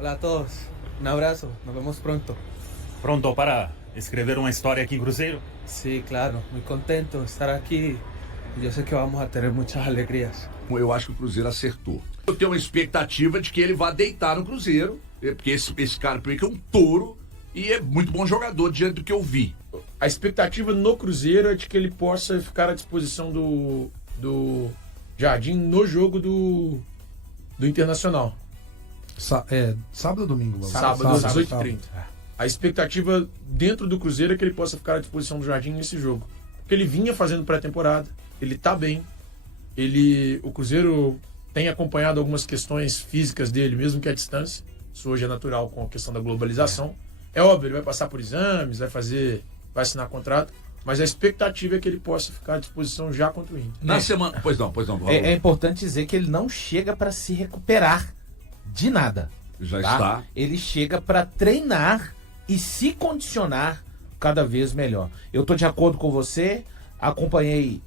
Hola a todos. Un abrazo. Nos vemos pronto. Pronto para escrever uma história aqui em Cruzeiro? Sí, claro. Muy contento de estar aquí. Y yo sé que vamos a tener muchas alegrías. Eu acho que o Cruzeiro acertou. Eu tenho uma expectativa de que ele vá deitar no Cruzeiro, porque esse cara é um touro e é muito bom jogador diante do que eu vi. A expectativa no Cruzeiro é de que ele possa ficar à disposição do Jardim no jogo do Internacional. Sábado ou domingo? Sábado, às 18h30. A expectativa dentro do Cruzeiro é que ele possa ficar à disposição do Jardim nesse jogo. Porque ele vinha fazendo pré-temporada, ele tá bem, o Cruzeiro tem acompanhado algumas questões físicas dele, mesmo que à distância. Isso hoje é natural com a questão da globalização. É óbvio, ele vai passar por exames, vai assinar contrato, mas a expectativa é que ele possa ficar à disposição já contra o Inter. Na semana... Pois não. É importante dizer que ele não chega para se recuperar de nada. Já tá? está. Ele chega para treinar e se condicionar cada vez melhor. Eu tô de acordo com você, acompanhei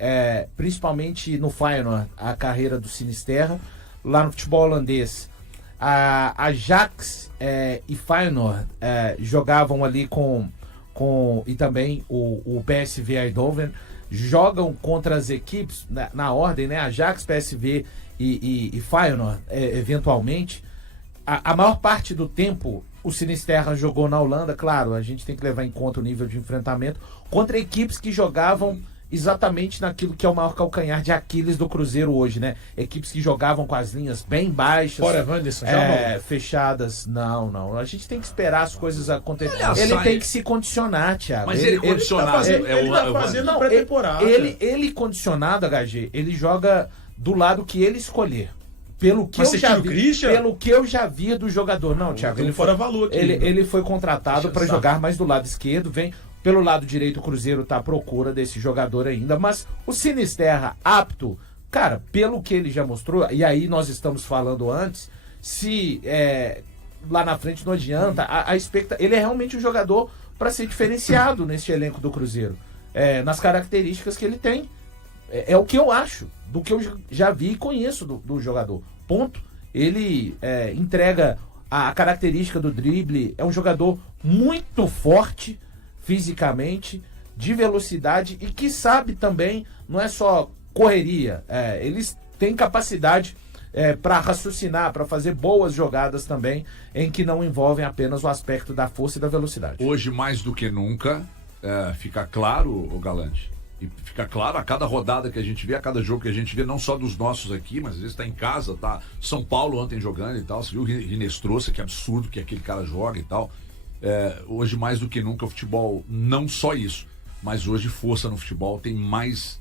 principalmente no Feyenoord a carreira do Sinisterra, lá no futebol holandês. A Ajax e Feyenoord jogavam ali e também o PSV Eindhoven, jogam contra as equipes na ordem, né? Ajax, PSV e Feyenoord, eventualmente. A maior parte do tempo o Sinisterra jogou na Holanda, claro, a gente tem que levar em conta o nível de enfrentamento, contra equipes que jogavam exatamente naquilo que é o maior calcanhar de Aquiles do Cruzeiro hoje, né? Equipes que jogavam com as linhas bem baixas. Fora Wanderson, fechadas. Não. A gente tem que esperar as coisas acontecerem. Aliás, Ele tem que se condicionar, Thiago. Mas ele condicionado Ele tá fazendo a pré-temporada. Ele condicionado, HG, ele joga do lado que ele escolher. Pelo que eu já vi do jogador. Não, Thiago. Ele fora valor aqui. Ele foi contratado para jogar mais do lado esquerdo, vem pelo lado direito. O Cruzeiro tá à procura desse jogador ainda, mas o Sinisterra apto, cara, pelo que ele já mostrou, e aí nós estamos falando antes, se lá na frente não adianta, ele é realmente um jogador para ser diferenciado nesse elenco do Cruzeiro, nas características que ele tem. É o que eu acho, do que eu já vi e conheço do jogador. Ponto. Ele entrega a característica do drible, é um jogador muito forte fisicamente, de velocidade e que sabe também, não é só correria, eles têm capacidade para raciocinar, para fazer boas jogadas também, em que não envolvem apenas o aspecto da força e da velocidade. Hoje, mais do que nunca, fica claro, o Galante, e fica claro a cada rodada que a gente vê, a cada jogo que a gente vê, não só dos nossos aqui, mas às vezes tá em casa, tá São Paulo ontem jogando e tal, você viu o Rinestrosa, que absurdo que aquele cara joga e tal. Hoje, mais do que nunca, o futebol, não só isso, mas hoje força no futebol tem mais,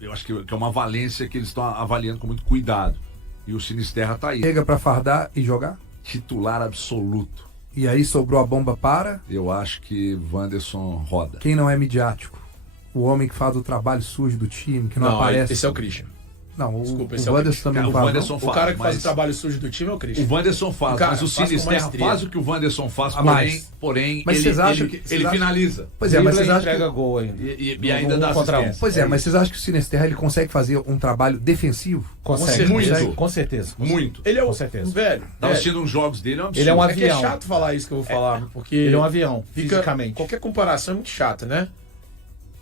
eu acho que é uma valência que eles estão avaliando com muito cuidado. E o Sinisterra tá aí. Chega pra fardar e jogar? Titular absoluto. E aí sobrou a bomba para? Eu acho que Wanderson roda. Quem não é midiático? O homem que faz o trabalho sujo do time, que não aparece. Esse é o Christian. Não, Desculpa, o Wanderson também não faz. O cara que faz o trabalho sujo do time é o Christian. O Wanderson faz, mas o Sinisterra faz o que o Wanderson faz, porém mas ele finaliza. Pois é, mas vocês acham entrega que... gol ainda. E ainda dá assistência. Pois mas vocês acham que o Sinisterra ele consegue fazer um trabalho defensivo? Consegue. Muito. Com certeza. Muito. Ele é com certeza. Velho. Tava assistindo uns jogos dele, é um absurdo. Ele é um É que é avião. chato falar isso que eu vou falar, porque Ele é um avião, fisicamente. Qualquer comparação é muito chata, né?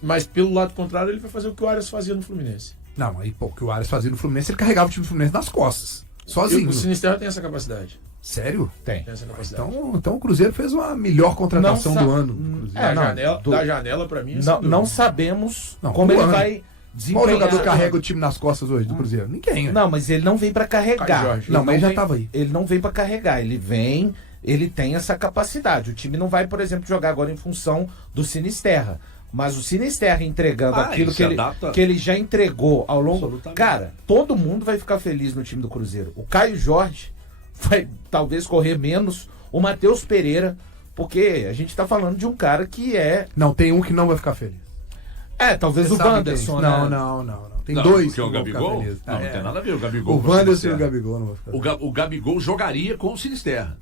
Mas pelo lado contrário, ele vai fazer o que o Arias fazia no Fluminense. Não, aí o que o Arias fazia no Fluminense, ele carregava o time do Fluminense nas costas. Sozinho. O Sinisterra tem essa capacidade. Sério? Tem. Essa capacidade. Então o Cruzeiro fez uma melhor contratação do ano. Da janela, pra mim, não sabemos Não, como do ele ano. vai desempenhar. Qual jogador carrega o time nas costas hoje do Cruzeiro? Ninguém, né? Não, mas ele não vem pra carregar. Caio Jorge. Não, mas ele já vem- tava aí. Ele não vem pra carregar, ele tem essa capacidade. O time não vai, por exemplo, jogar agora em função do Sinisterra. Mas o Sinisterra entregando aquilo que ele já entregou ao longo... Cara, todo mundo vai ficar feliz no time do Cruzeiro. O Caio Jorge vai talvez correr menos. O Matheus Pereira, porque a gente tá falando de um cara que é... Não, tem um que não vai ficar feliz. Talvez Você o sabe Wanderson, quem? né? Não. Tem dois que é o não vão Gabigol? ficar felizes. Não tem nada a ver, o Gabigol. O Wanderson e o Gabigol não vão ficar felizes. O Gabigol jogaria com o Sinisterra.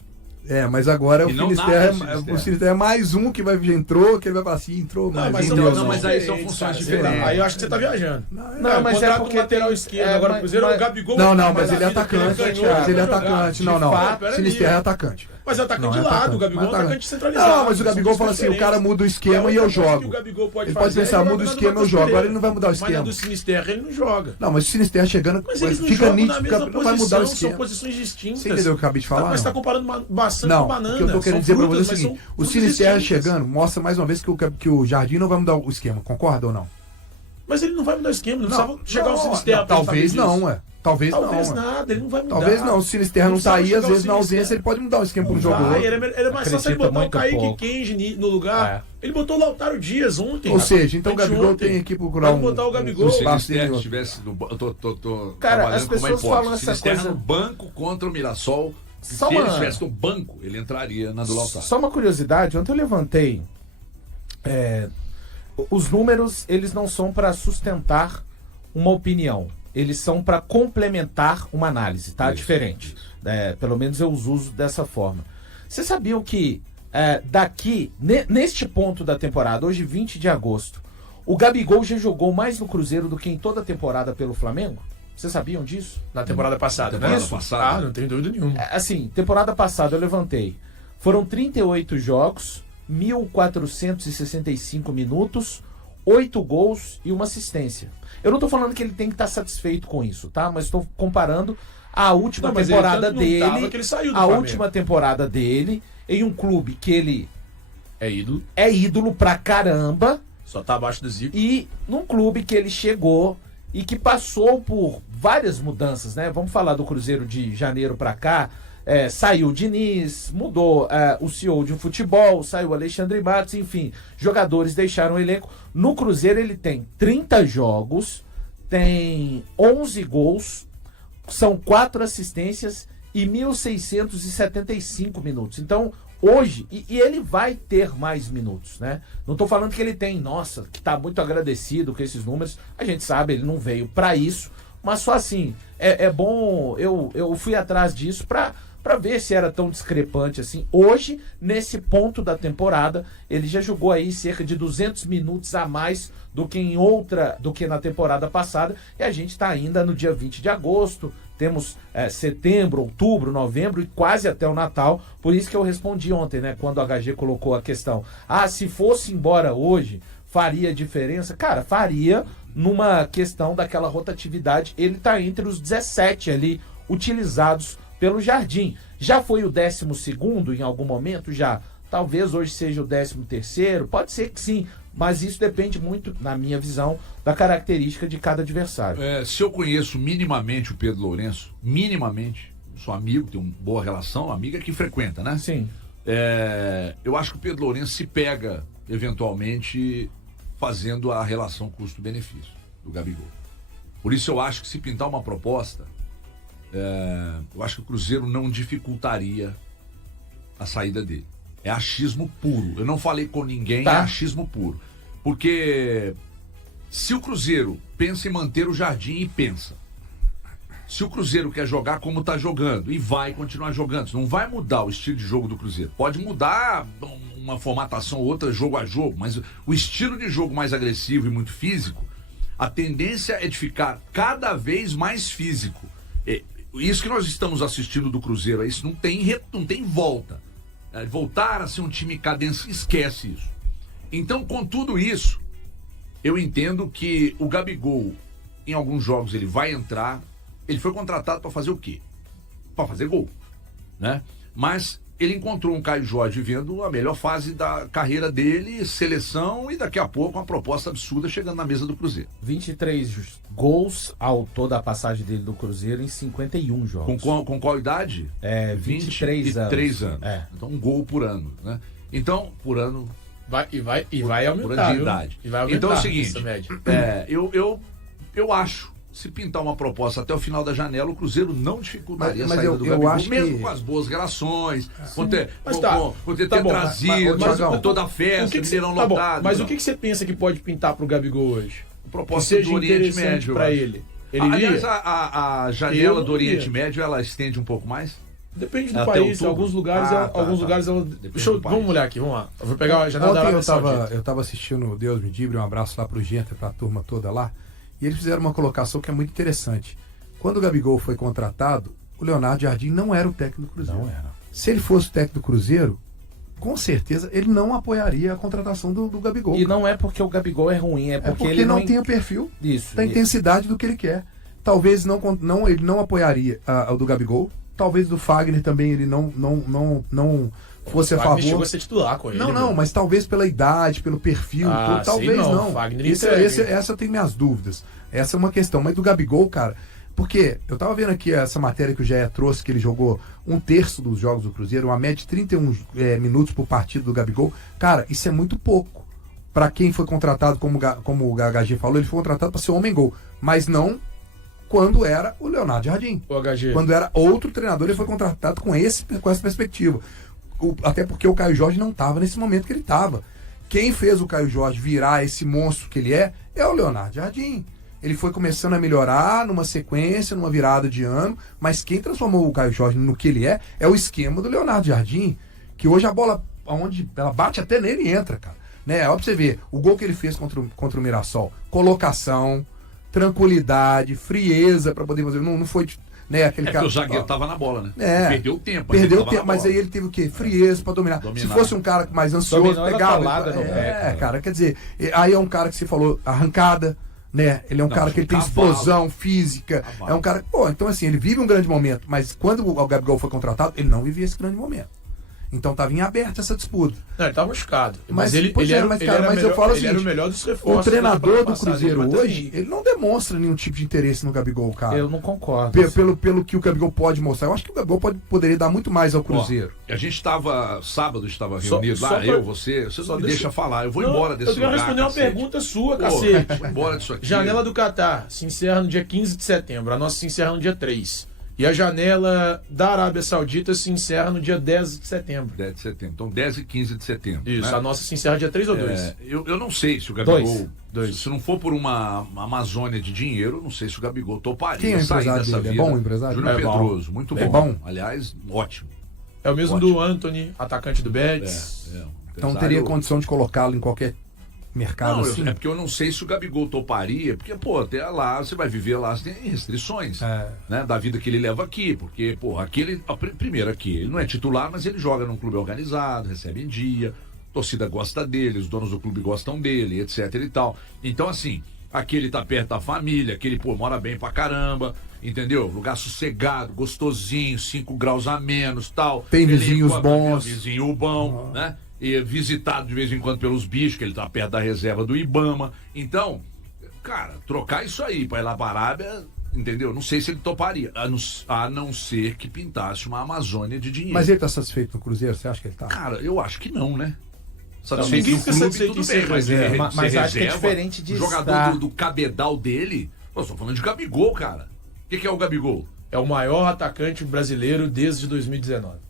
Mas agora E não nada do o Sinisterra é mais um que entrou, que ele vai falar assim, entrou mais mas um. mas aí são funções diferentes. Aí eu acho que você tá viajando. Não, mas é porque o lateral esquerdo agora o Cruzeiro, o Gabigol... Não, mas ele é atacante. Mas ele é atacante. Não. Peraí, Sinisterra é atacante. Mas é atacante Não, de é lado, atacante. o Gabigol é um Mas atacante centralizado. Não, mas o são Gabigol coisas fala assim, o diferentes. cara muda o esquema A e eu outra coisa jogo. que o Gabigol pode Ele fazer pode pensar, é jogar muda o na esquema, eu Matheus jogo. Agora Pereira. ele não vai mudar o Mas na esquema. do Sinisterra ele não joga. Não, mas o Sinisterra chegando, Mas eles não fica jogam nítido, na mesma não vai mudar o posição, são esquema. posições distintas. Você entendeu o que eu acabei de falar? Mas não? tá comparando maçã Não, com banana. o que eu tô querendo São dizer pra frutas, você é o mas seguinte, são o frutas Sinisterra distintas. chegando mostra mais uma vez que o Jardim não vai mudar o esquema, concorda ou não? Mas ele não vai mudar o esquema, não precisava chegar ao Sinisterra. pra talvez saber disso. não, ué. Talvez Talvez não, ué. nada, ele não vai mudar. Talvez não, se o Sinisterra não precisava sair, chegar às ao vezes na Sinisterra. ausência ele pode mudar o esquema pra um jogo ou Vai, outro. era mais fácil ele Acredita botar o muito Kaique pouco. Kenji no lugar. Ele botou o Lautaro Dias ontem. Ou rapaz. seja, então o Gabigol Ontem. tem que procurar Pode botar o Gabigol. Se o espaço Sinisterra dele. estivesse no banco, eu tô Cara, trabalhando as com uma pessoas hipótese. falam Se essa Sinisterra coisa- no banco contra o Mirassol, Só se ele uma- estivesse no banco, ele entraria na do Lautaro. Só uma curiosidade, ontem eu levantei. Os números, eles não são para sustentar uma opinião. Eles são para complementar uma análise, tá? Isso, Diferente. Pelo menos eu os uso dessa forma. Vocês sabiam que daqui, neste ponto da temporada, hoje 20 de agosto, o Gabigol já jogou mais no Cruzeiro do que em toda a temporada pelo Flamengo? Vocês sabiam disso? Na temporada passada, Na temporada né? passada. Não tenho dúvida nenhuma. Assim, temporada passada eu levantei. Foram 38 jogos, 1.465 minutos, 8 gols e uma assistência. Eu não tô falando que ele tem que estar satisfeito com isso, tá? Mas estou comparando a última Não, mas temporada ele tanto não tava dele, que ele saiu do a Flamengo. última temporada dele em um clube que ele É ídolo. é ídolo pra caramba Só tá abaixo do Zico. e num clube que ele chegou e que passou por várias mudanças, né? Vamos falar do Cruzeiro de janeiro pra cá. Saiu o Diniz, mudou o CEO de futebol, saiu o Alexandre Matos, enfim, jogadores deixaram o elenco. No Cruzeiro ele tem 30 jogos, tem 11 gols, são 4 assistências e 1.675 minutos. Então, hoje, e ele vai ter mais minutos, né? Não tô falando que ele tem, nossa, que tá muito agradecido com esses números. A gente sabe, ele não veio pra isso, mas só assim, é bom, eu fui atrás disso pra ver se era tão discrepante assim. Hoje, nesse ponto da temporada, ele já jogou aí cerca de 200 minutos a mais do que na temporada passada, e a gente está ainda no dia 20 de agosto, temos setembro, outubro, novembro e quase até o Natal. Por isso que eu respondi ontem, né, quando o HG colocou a questão, se fosse embora hoje, faria diferença? Cara, faria numa questão daquela rotatividade. Ele está entre os 17 ali utilizados pelo Jardim. Já foi o 12º em algum momento? Já. Talvez hoje seja o 13º, pode ser que sim, mas isso depende muito, na minha visão, da característica de cada adversário. Se eu conheço minimamente o Pedro Lourenço, minimamente, sou amigo, tenho uma boa relação, amiga que frequenta, né? Sim. Eu acho que o Pedro Lourenço se pega, eventualmente, fazendo a relação custo-benefício do Gabigol. Por isso eu acho que se pintar uma proposta, eu acho que o Cruzeiro não dificultaria a saída dele. É achismo puro. Eu não falei com ninguém, Tá. É achismo puro. Porque se o Cruzeiro pensa em manter o Jardim e pensa, se o Cruzeiro quer jogar como está jogando e vai continuar jogando, não vai mudar o estilo de jogo do Cruzeiro. Pode mudar uma formatação ou outra jogo a jogo, mas o estilo de jogo mais agressivo e muito físico, a tendência é de ficar cada vez mais físico. Isso que nós estamos assistindo do Cruzeiro, isso não tem volta. Voltar a ser um time cadência, esquece isso. Então, com tudo isso, eu entendo que o Gabigol, em alguns jogos, ele vai entrar. Ele foi contratado para fazer o quê? Para fazer gol, né? Mas ele encontrou um Caio Jorge vivendo a melhor fase da carreira dele, seleção, e daqui a pouco uma proposta absurda chegando na mesa do Cruzeiro. 23 gols ao toda a passagem dele do Cruzeiro em 51 jogos. Com qual idade? 23 anos. 23 anos. Então, um gol por ano, né? Então, por ano... Vai por aumentar, ano de viu? idade. E vai aumentar Então é o seguinte, essa média. eu acho, se pintar uma proposta até o final da janela, o Cruzeiro não dificultaria Mas a saída eu do Gabigol, acho mesmo que- com as boas relações, por ter Tá bom, trazido, mas toda a festa, Mineirão tá bom, lotado. mas não. o que você pensa que pode pintar pro Gabigol hoje? Que Proposta seja do Oriente interessante Médio, pra eu acho. ele. Ele Aliás, iria? a janela Eu do Oriente iria. Médio, ela estende um pouco mais? Depende do Até país, outubro? alguns lugares, Tá, ela. Depende do país. Vamos olhar aqui, vamos lá. Eu vou pegar a janela da Ontem Arábia eu tava assistindo o Deus Me Dibre, um abraço lá pro Genta, pra turma toda lá, e eles fizeram uma colocação que é muito interessante. Quando o Gabigol foi contratado, o Leonardo Jardim não era o técnico do Cruzeiro. Não era. Se ele fosse o técnico do Cruzeiro, com certeza ele não apoiaria a contratação do Gabigol. E não é porque o Gabigol é ruim, é porque, ele não tem o perfil da intensidade do que ele quer. Talvez ele não apoiaria o do Gabigol. Talvez do Fagner também ele não fosse a favor. Chegou a ser titular com ele. Não, mas talvez pela idade, pelo perfil, talvez não. Essa eu tenho minhas dúvidas. Essa é uma questão. Mas do Gabigol, cara, porque eu tava vendo aqui essa matéria que o Jair trouxe, que ele jogou 1/3 dos jogos do Cruzeiro, uma média de 31 minutos por partido do Gabigol. Cara, isso é muito pouco. Pra quem foi contratado, como o HG falou, ele foi contratado para ser homem-gol. Mas não quando era o Leonardo Jardim. O HG. Quando era outro treinador, ele foi contratado com essa perspectiva. Até porque o Caio Jorge não estava nesse momento que ele estava. Quem fez o Caio Jorge virar esse monstro que ele é o Leonardo Jardim. Ele foi começando a melhorar numa sequência, numa virada de ano, mas quem transformou o Caio Jorge no que ele é o esquema do Leonardo Jardim, que hoje a bola, onde ela bate até nele e entra, cara. Né? Ó, pra você ver, o gol que ele fez contra o Mirassol, colocação, tranquilidade, frieza para poder fazer, não foi... Né, aquele cara, que o zagueiro tava na bola, né? Perdeu o tempo. Mas aí ele teve o quê? Frieza pra dominar. Se fosse um cara mais ansioso, pegava. Cara, quer dizer, aí é um cara que você falou, arrancada, né? Ele é um cara que ele tem explosão física. É um cara. Então assim, ele vive um grande momento, mas quando o Gabigol foi contratado, ele não vivia esse grande momento. Então estava em aberto essa disputa. Não, ele estava machucado. Mas eu falo assim, era o melhor dos reforços. O treinador do Cruzeiro hoje, ele não demonstra nenhum tipo de interesse no Gabigol, cara. Eu não concordo. Pelo que o Gabigol pode mostrar. Eu acho que o Gabigol poderia dar muito mais ao Cruzeiro. A gente estava, sábado, reunido lá, você não me deixa falar. Eu vou embora desse lugar. Eu quero responder uma pergunta sua, cacete. Vou embora disso aqui. Janela do Catar se encerra no dia 15 de setembro. A nossa se encerra no dia 3. E a janela da Arábia Saudita se encerra no dia 10 de setembro. 10 de setembro. Então, 10 e 15 de setembro. Isso, né? A nossa se encerra dia 3 ou 2? Eu não sei se o Gabigol... Se não for por uma Amazônia de dinheiro, eu não sei se o Gabigol toparia. Quem é o empresário dele? É bom o empresário? Júnior Pedroso, muito bom. É bom? Aliás, ótimo. É o mesmo do Anthony, atacante do Betis. Então teria condição de colocá-lo em qualquer mercado assim? É porque eu não sei se o Gabigol toparia, porque, até lá, você vai viver lá, você tem restrições, né, da vida que ele leva aqui, porque, primeiro aqui, ele não é titular, mas ele joga num clube organizado, recebe em dia, a torcida gosta dele, os donos do clube gostam dele, etc e tal. Então, assim, aqui ele tá perto da família, aqui ele, mora bem pra caramba, entendeu? Lugar sossegado, gostosinho, 5 graus a menos, tal. Tem vizinhos bons. Vizinho bom, né? E visitado de vez em quando pelos bichos, que ele tá perto da reserva do Ibama. Então, cara, trocar isso aí pra ir lá pra Arábia, entendeu? Não sei se ele toparia, a não ser que pintasse uma Amazônia de dinheiro. Mas ele tá satisfeito no Cruzeiro? Você acha que ele tá? Cara, eu acho que não, né? Satisfeito no clube, tudo bem, mas acho que é diferente de o jogador do cabedal dele, eu tô falando de Gabigol, cara. O que é o Gabigol? É o maior atacante brasileiro desde 2019.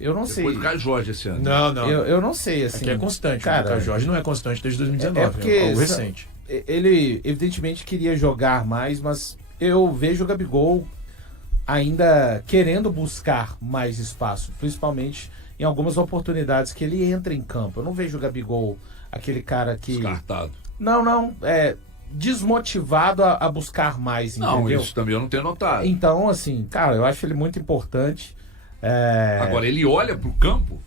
Eu não sei. Depois do Caio Jorge esse ano. Não. Eu não sei, assim. Aqui é constante. Cara, o Caio Jorge não é constante desde 2019. É porque é algo recente. Ele, evidentemente, queria jogar mais, mas eu vejo o Gabigol ainda querendo buscar mais espaço, principalmente em algumas oportunidades que ele entra em campo. Eu não vejo o Gabigol aquele cara que... Descartado. Não. Desmotivado a buscar mais, entendeu? Não, isso também eu não tenho notado. Então, assim, cara, eu acho ele muito importante. Agora, ele olha pro campo,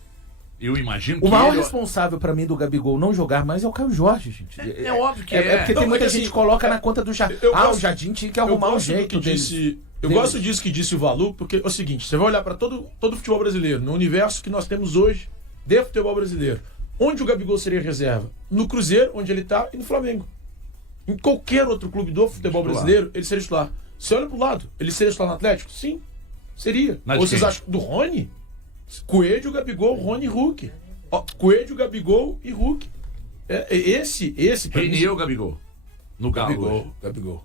eu imagino que o maior responsável pra mim do Gabigol não jogar mais é o Caio Jorge, gente. É óbvio que é. Porque tem muita gente que coloca na conta do Jardim. O Jardim tinha que arrumar um jeito dele. Eu gosto disso que disse o Valu, porque é o seguinte, você vai olhar pra todo o futebol brasileiro, no universo que nós temos hoje, de futebol brasileiro. Onde o Gabigol seria reserva? No Cruzeiro, onde ele tá, e no Flamengo. Em qualquer outro clube do futebol brasileiro, ele seria titular. Você olha pro lado, ele seria titular no Atlético? Sim. Seria. Ou vocês acham do Rony? Coelho, Gabigol, Rony e Hulk. Coelho, Gabigol e Hulk. Esse Renier, Gabigol. No Galo. Gabigol.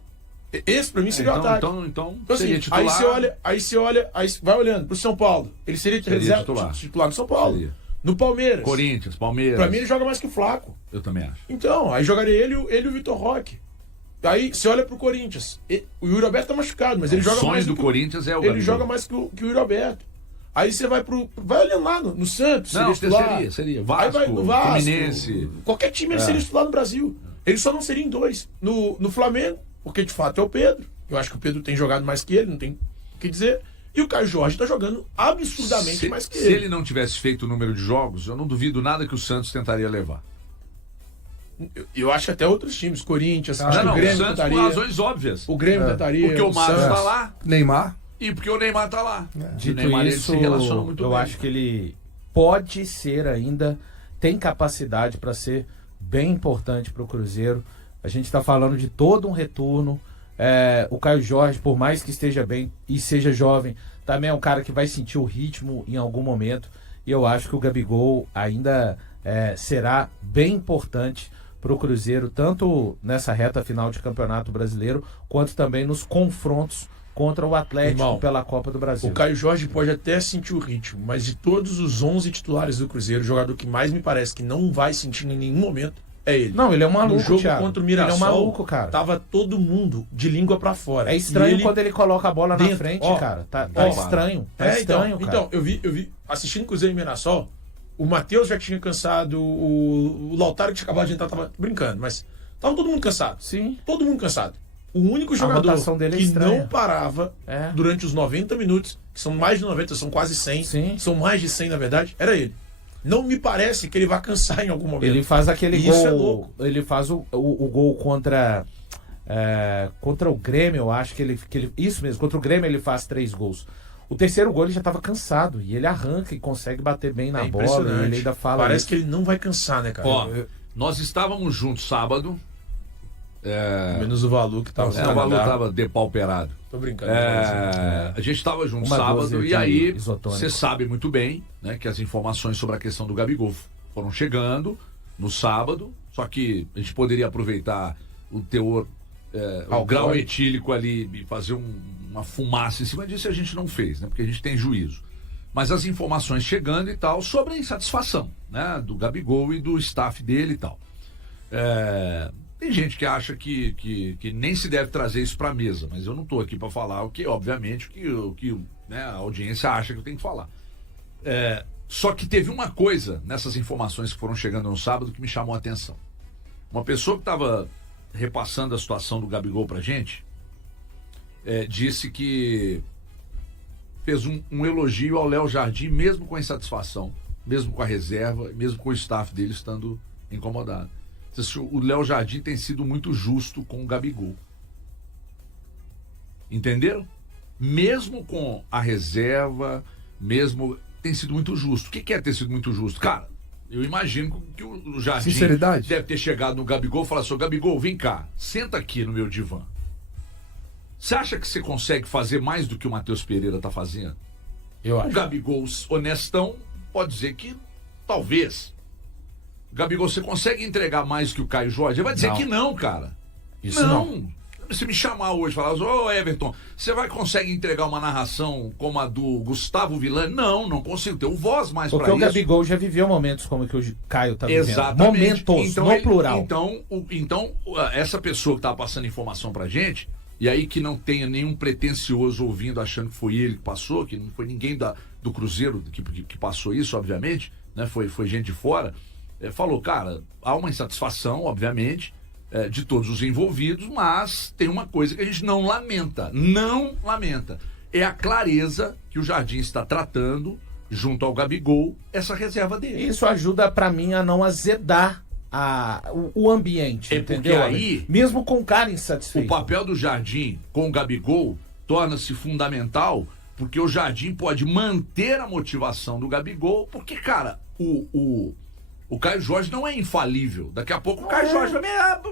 Esse pra mim seria o ataque. Então seria titular. Aí você olha, vai olhando pro São Paulo. Ele seria titular no São Paulo. Seria. No Palmeiras. Corinthians, Palmeiras. Pra mim ele joga mais que o Flaco. Eu também acho. Então, aí jogaria ele e o Vitor Roque. Aí você olha pro Corinthians. O Yuri Alberto tá machucado, mas ele joga mais. O sonho do Corinthians é o Gabigol. Ele joga mais que o Yuri Alberto. Aí você vai olhando lá no Santos. Não, seria. Vasco, aí vai no Vasco, Fluminense. Qualquer time ele seria titular no Brasil. Ele só não seria em 2. No Flamengo, porque de fato é o Pedro. Eu acho que o Pedro tem jogado mais que ele, não tem o que dizer. E o Caio Jorge tá jogando absurdamente mais que se ele. ele não tivesse feito o número de jogos, eu não duvido nada que o Santos tentaria levar. Eu acho que até outros times, Corinthians, acho Não, que não, o o Grêmio Santos por tentaria. razões óbvias. O Grêmio tentaria. Porque o Marcos Santos. tá lá Neymar. e porque o Neymar tá lá. O Dito Neymar ele isso, se relaciona muito eu bem. acho que ele pode ser ainda, tem capacidade para ser bem importante para o Cruzeiro. A gente está falando de todo um retorno. O Caio Jorge, por mais que esteja bem e seja jovem, também é um cara que vai sentir o ritmo em algum momento. E eu acho que o Gabigol ainda será bem importante para o Cruzeiro, tanto nessa reta final de Campeonato Brasileiro, quanto também nos confrontos contra o Atlético Irmão, pela Copa do Brasil. O Caio Jorge pode até sentir o ritmo, mas de todos os 11 titulares do Cruzeiro, o jogador que mais me parece que não vai sentir em nenhum momento é ele. Não, ele é um maluco, No jogo Thiago. contra o Mirassol, ele é um maluco, cara. tava todo mundo de língua pra fora. É estranho E ele quando ele coloca a bola na dentro, frente, ó, cara. Tá ó, estranho. Tá estranho, cara. Então, eu vi, assistindo Cruzeiro e Mirassol, o Matheus já tinha cansado, o Lautaro que tinha acabado de entrar tava brincando, mas tava todo mundo cansado. Sim. Todo mundo cansado. O único jogador rotação dele é que estranha. não parava É. durante os 90 minutos, que são mais de 90, são quase 100, Sim. são mais de 100 na verdade, era ele. Não me parece que ele vai cansar em algum momento. Ele faz aquele Isso gol. é louco. Ele faz o gol contra o Grêmio, eu acho que ele. Isso mesmo, contra o Grêmio ele faz 3 gols. O terceiro gol ele já estava cansado. E ele arranca e consegue bater bem na bola. E impressionante. ele ainda fala. Parece isso. que ele não vai cansar, né, cara? Ó, nós estávamos juntos sábado. Menos o Valu que tava O Valu estava depauperado. Tô brincando. A gente estava junto Uma sábado dose e de aí isotônico. você sabe muito bem, né, que as informações sobre a questão do Gabigol foram chegando no sábado, só que a gente poderia aproveitar o teor, o grau etílico ali e fazer uma fumaça em cima disso, e a gente não fez, né, porque a gente tem juízo. Mas as informações chegando e tal sobre a insatisfação, né, do Gabigol e do staff dele e tal. Tem gente que acha que nem se deve trazer isso para a mesa, mas eu não estou aqui para falar o que, obviamente, o que né, a audiência acha que eu tenho que falar. Só que teve uma coisa nessas informações que foram chegando no sábado que me chamou a atenção. Uma pessoa que estava repassando a situação do Gabigol para a gente disse que fez um elogio ao Léo Jardim, mesmo com a insatisfação, mesmo com a reserva, mesmo com o staff dele estando incomodado. O Léo Jardim tem sido muito justo com o Gabigol. Entenderam? Mesmo com a reserva, mesmo tem sido muito justo. O que é ter sido muito justo? Cara, eu imagino que o Jardim Sinceridade. deve ter chegado no Gabigol e falar assim: Gabigol, vem cá, senta aqui no meu divã. Você acha que você consegue fazer mais do que o Matheus Pereira tá fazendo? Eu O acho. Gabigol, honestão, pode dizer que talvez. Gabigol, você consegue entregar mais que o Caio Jorge? Ele vai dizer Não. que não, cara. Isso não. Se me chamar hoje e falar, ô Everton, você consegue entregar uma narração como a do Gustavo Villani? Não consigo. Tem voz mais Porque pra o isso. Gabigol já viveu momentos como que o Caio tá vivendo. Exatamente. Momentos, no plural. Então, essa pessoa que tá passando informação pra gente, e aí que não tenha nenhum pretencioso ouvindo, achando que foi ele que passou, que não foi ninguém do Cruzeiro que passou isso, obviamente, né? Foi gente de fora. Falou, cara, há uma insatisfação, obviamente, de todos os envolvidos, mas tem uma coisa que a gente não lamenta. É a clareza que o Jardim está tratando, junto ao Gabigol, essa reserva dele. Isso ajuda pra mim a não azedar o ambiente, entendeu? Porque aí, mesmo com o cara o insatisfeito. papel do Jardim com o Gabigol torna-se fundamental, porque o Jardim pode manter a motivação do Gabigol, porque, cara, o Caio Jorge não é infalível. Daqui a pouco o Caio Jorge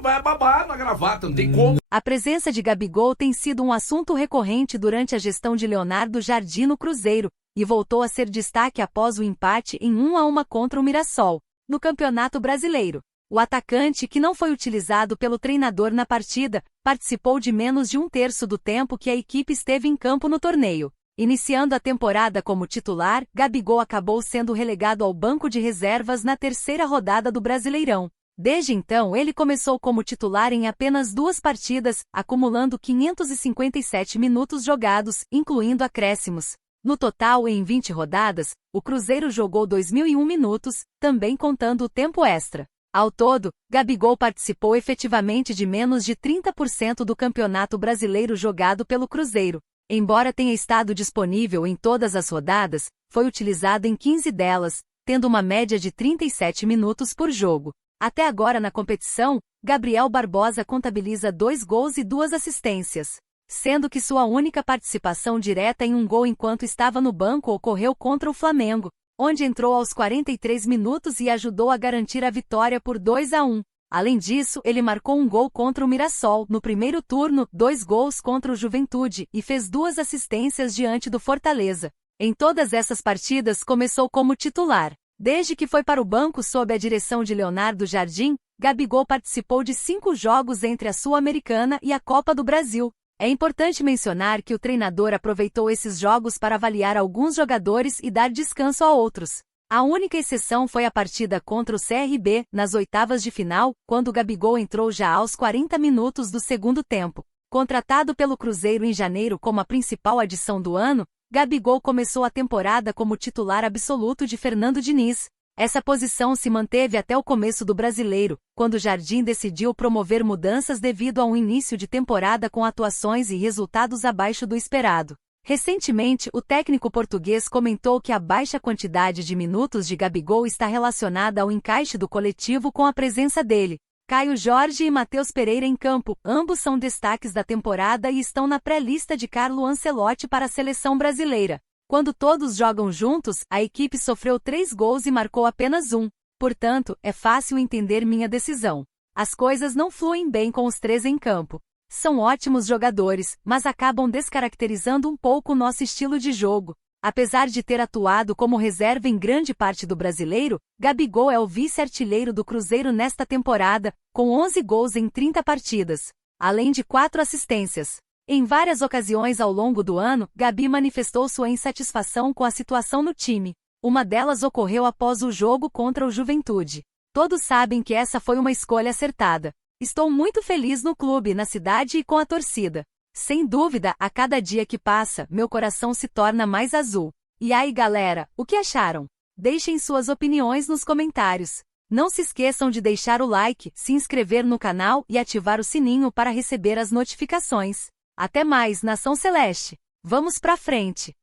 vai babar na gravata, não tem como. A presença de Gabigol tem sido um assunto recorrente durante a gestão de Leonardo Jardim no Cruzeiro, e voltou a ser destaque após o empate em 1-1 contra o Mirassol, no Campeonato Brasileiro. O atacante, que não foi utilizado pelo treinador na partida, participou de menos de 1/3 do tempo que a equipe esteve em campo no torneio. Iniciando a temporada como titular, Gabigol acabou sendo relegado ao banco de reservas na 3ª rodada do Brasileirão. Desde então ele começou como titular em apenas 2 partidas, acumulando 557 minutos jogados, incluindo acréscimos. No total, em 20 rodadas, o Cruzeiro jogou 2.001 minutos, também contando o tempo extra. Ao todo, Gabigol participou efetivamente de menos de 30% do Campeonato Brasileiro jogado pelo Cruzeiro. Embora tenha estado disponível em todas as rodadas, foi utilizado em 15 delas, tendo uma média de 37 minutos por jogo. Até agora na competição, Gabriel Barbosa contabiliza 2 gols e 2 assistências, sendo que sua única participação direta em um gol enquanto estava no banco ocorreu contra o Flamengo, onde entrou aos 43 minutos e ajudou a garantir a vitória por 2-1. Além disso, ele marcou um gol contra o Mirassol no primeiro turno, 2 gols contra o Juventude e fez 2 assistências diante do Fortaleza. Em todas essas partidas começou como titular. Desde que foi para o banco sob a direção de Leonardo Jardim, Gabigol participou de 5 jogos entre a Sul-Americana e a Copa do Brasil. É importante mencionar que o treinador aproveitou esses jogos para avaliar alguns jogadores e dar descanso a outros. A única exceção foi a partida contra o CRB, nas oitavas de final, quando Gabigol entrou já aos 40 minutos do segundo tempo. Contratado pelo Cruzeiro em janeiro como a principal adição do ano, Gabigol começou a temporada como titular absoluto de Fernando Diniz. Essa posição se manteve até o começo do Brasileiro, quando Jardim decidiu promover mudanças devido a um início de temporada com atuações e resultados abaixo do esperado. Recentemente, o técnico português comentou que a baixa quantidade de minutos de Gabigol está relacionada ao encaixe do coletivo com a presença dele. Caio Jorge e Matheus Pereira em campo, ambos são destaques da temporada e estão na pré-lista de Carlo Ancelotti para a seleção brasileira. Quando todos jogam juntos, a equipe sofreu 3 gols e marcou apenas 1. Portanto, é fácil entender minha decisão. As coisas não fluem bem com os 3 em campo. São ótimos jogadores, mas acabam descaracterizando um pouco o nosso estilo de jogo. Apesar de ter atuado como reserva em grande parte do Brasileiro, Gabigol é o vice-artilheiro do Cruzeiro nesta temporada, com 11 gols em 30 partidas, além de 4 assistências. Em várias ocasiões ao longo do ano, Gabi manifestou sua insatisfação com a situação no time. Uma delas ocorreu após o jogo contra o Juventude. Todos sabem que essa foi uma escolha acertada. Estou muito feliz no clube, na cidade e com a torcida. Sem dúvida, a cada dia que passa, meu coração se torna mais azul. E aí, galera, o que acharam? Deixem suas opiniões nos comentários. Não se esqueçam de deixar o like, se inscrever no canal e ativar o sininho para receber as notificações. Até mais, Nação Celeste! Vamos pra frente!